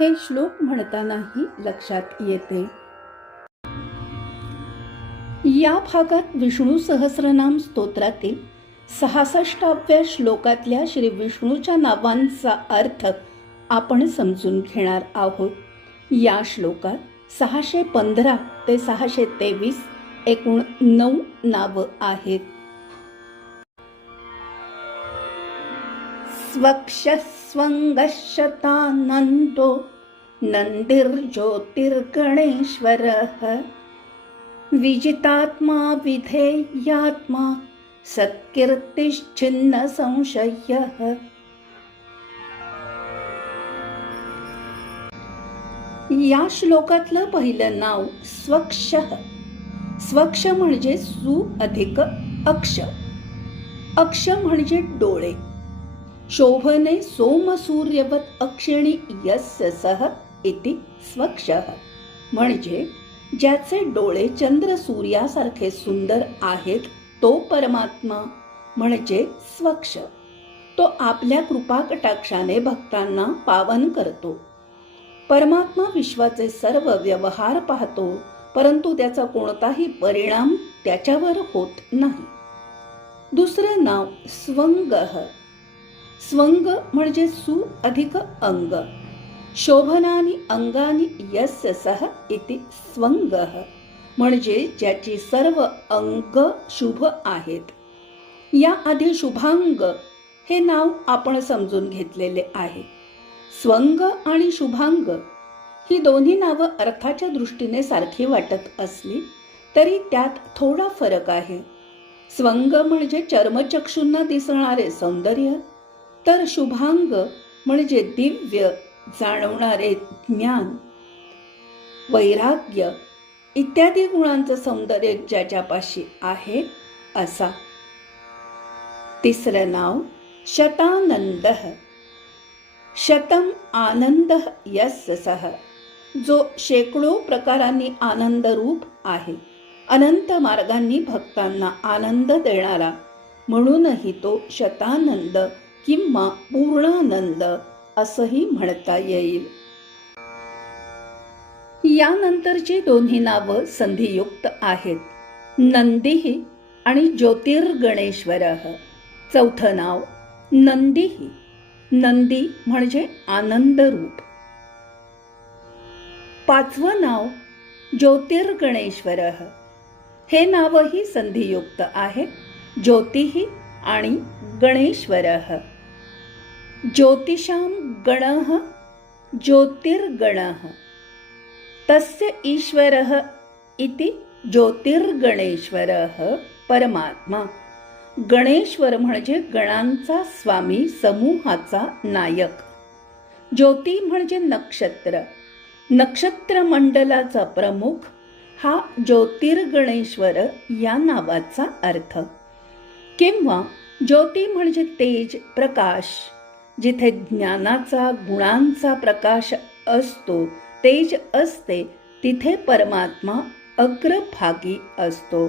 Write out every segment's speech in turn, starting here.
हे श्लोक म्हणतानाही लक्षात येते. या भागात विष्णू सहस्रनाम स्तोत्रातील सहासष्टाव्या श्लोकातल्या श्री विष्णूच्या नावांचा अर्थ आपण समजून घेणार आहोत. या श्लोकात सहाशे पंधरा ते सहाशे तेवीस एकूण नऊ नावं आहेत. स्वक्षस्वङ्गशतानन्दो नन्दिर्ज्योतिर्गणेश्वरः विजितात्मा विधेयात्मा सत्कीर्तिश्चिन्न संशयः या श्लोकातलं पहिलं नाव स्वक्ष स्वक्ष म्हणजे सु अधिक अक्ष. अक्ष म्हणजे डोळे. शोभने सोमसूर्यवत अक्षिणी यस्य सह इति स्वक्ष म्हणजे ज्याचे डोळे चंद्र सूर्यासारखे सुंदर आहेत तो परमात्मा. म्हणजे स्वक्ष तो आपल्या कृपा कटाक्षाने भक्तांना पावन करतो. परमात्मा विश्वाचे सर्व व्यवहार पाहतो परंतु त्याचा कोणताही परिणाम त्याच्यावर होत नाही. दुसरं नाव स्वंग. स्वंग म्हणजे सु अधिक अंग. शोभनानी अंगानी यस्य सह इति स्वंग म्हणजे ज्याची सर्व अंग शुभ आहेत. या आधी शुभांग हे नाव आपण समजून घेतलेले आहे. स्वंग आणि शुभांग ही दोन्ही नावं अर्थाच्या दृष्टीने सारखी वाटत असली तरी त्यात थोडा फरक आहे. स्वंग म्हणजे चर्मचक्षूंना दिसणारे सौंदर्य तर शुभांग म्हणजे दिव्य जाणवणारे ज्ञान वैराग्य इत्यादी गुणांचं सौंदर्य ज्याच्यापाशी आहे असा. तिसरं नाव शतानंद. शतम आनंद यस्य सह जो शेकडो प्रकारांनी आनंदरूप आहे. अनंत मार्गांनी भक्तांना आनंद देणारा. म्हणूनही तो शतानंद किंवा पूर्णानंद असंही म्हणता येईल. यानंतरची दोन्ही नावं संधियुक्त आहेत. नंदीही आणि ज्योतिर्गणेश्वर. चौथं नाव नंदीही. नंदी म्हणजे आनंद रूप पाचवं नाव ज्योतिर्गणेश्वर. हे नावही संधियुक्त आहे ज्योतिही आणि गणेश्वर. ज्योतिषां गणः ज्योतिर्गणः। तस्य ईश्वरः इति ज्योतिर्गणेश्वरः परमात्मा। गणेश्वर म्हणजे गणांचा स्वामी समूहाचा नायक। ज्योती म्हणजे नक्षत्र। नक्षत्र मंडलाचा प्रमुख हा ज्योतिर्गणेश्वर या नावाचा अर्थ। किंवा ज्योती म्हणजे तेज प्रकाश जिथे ज्ञानाचा गुणांचा प्रकाश असतो तेज असते तिथे परमात्मा अग्रभागी असतो.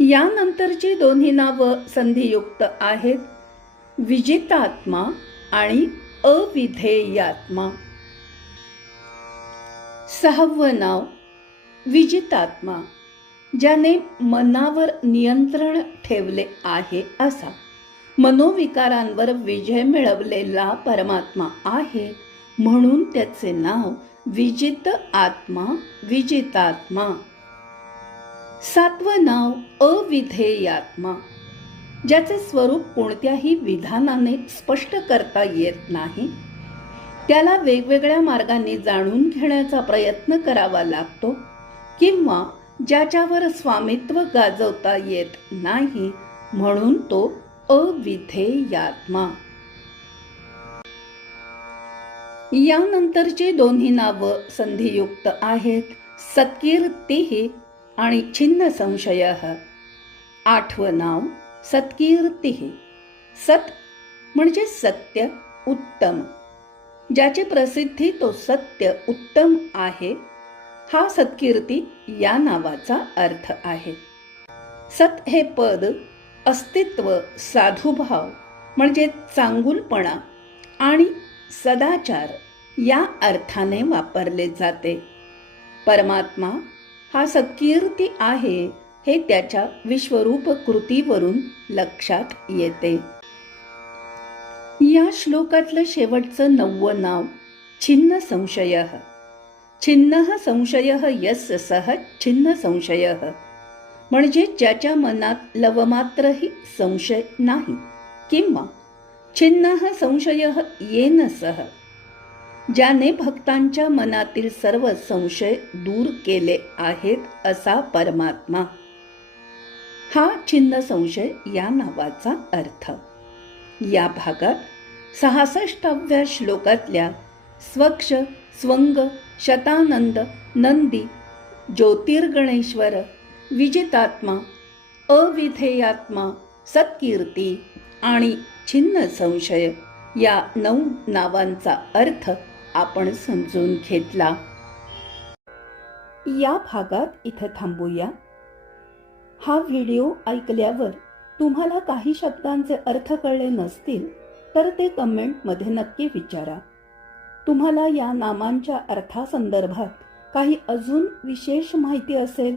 यानंतरची दोन्ही नावं संधियुक्त आहेत. विजितात्मा आणि अविधेयात्मा. सहावं नाव विजितात्मा ज्याने मनावर नियंत्रण ठेवले आहे असा. मनोविकारांवर विजय मिळवलेला परमात्मा आहे. म्हणून त्याचे नाव विजित आत्मा विजितात्मा. सातवं नाव अविधेयात्मा. ज्याचे स्वरूप कोणत्याही विधानाने स्पष्ट करता येत नाही. त्याला वेगवेगळ्या मार्गांनी जाणून घेण्याचा प्रयत्न करावा लागतो किंवा ज्याच्यावर स्वामित्व गाजवता येत नाही म्हणून तो अविधेयात्मा. यानंतरची दोन्ही नावं संधियुक्त आहेत. सत्कीर्ती आणि छिन्न संशय आठवं नाव सत्कीर्ती सत म्हणजे सत्य उत्तम. ज्याची प्रसिद्धी तो सत्य उत्तम आहे हा सत्कीर्ती या नावाचा अर्थ आहे. सत हे पद अस्तित्व साधुभाव म्हणजे चांगुलपणा आणि सदाचार या अर्थाने वापरले जाते. परमात्मा हा सत्कीर्ती आहे हे त्याच्या विश्वरूप कृतीवरून लक्षात येते. या श्लोकातलं शेवटचं नववं नाव छिन्न संशय. छिन्न संशय यस सह छिन्न संशय. म्हणजे ज्याच्या मनात लवमात्रही संशय नाही किंवा छिन्न संशय येन सह ज्याने भक्तांच्या मनातील सर्व संशय दूर केले आहेत असा परमात्मा. हा छिन्न संशय या नावाचा अर्थ. या भागात सहासष्टाव्या श्लोकातल्या स्वक्ष स्वंग शतानंद नंदी ज्योतिर्गणेश्वर विजेतात्मा अविधेयात्मा सत्कीर्ती आणि छिन्न संशय या नऊ नावांचा अर्थ आपण समजून घेतला. या भागात इथं थांबूया. हा व्हिडिओ ऐकल्यावर तुम्हाला काही शब्दांचे अर्थ कळले नसतील तर ते कमेंटमध्ये नक्की विचारा. तुम्हाला या नामांच्या अर्थासंदर्भात काही अजून विशेष माहिती असेल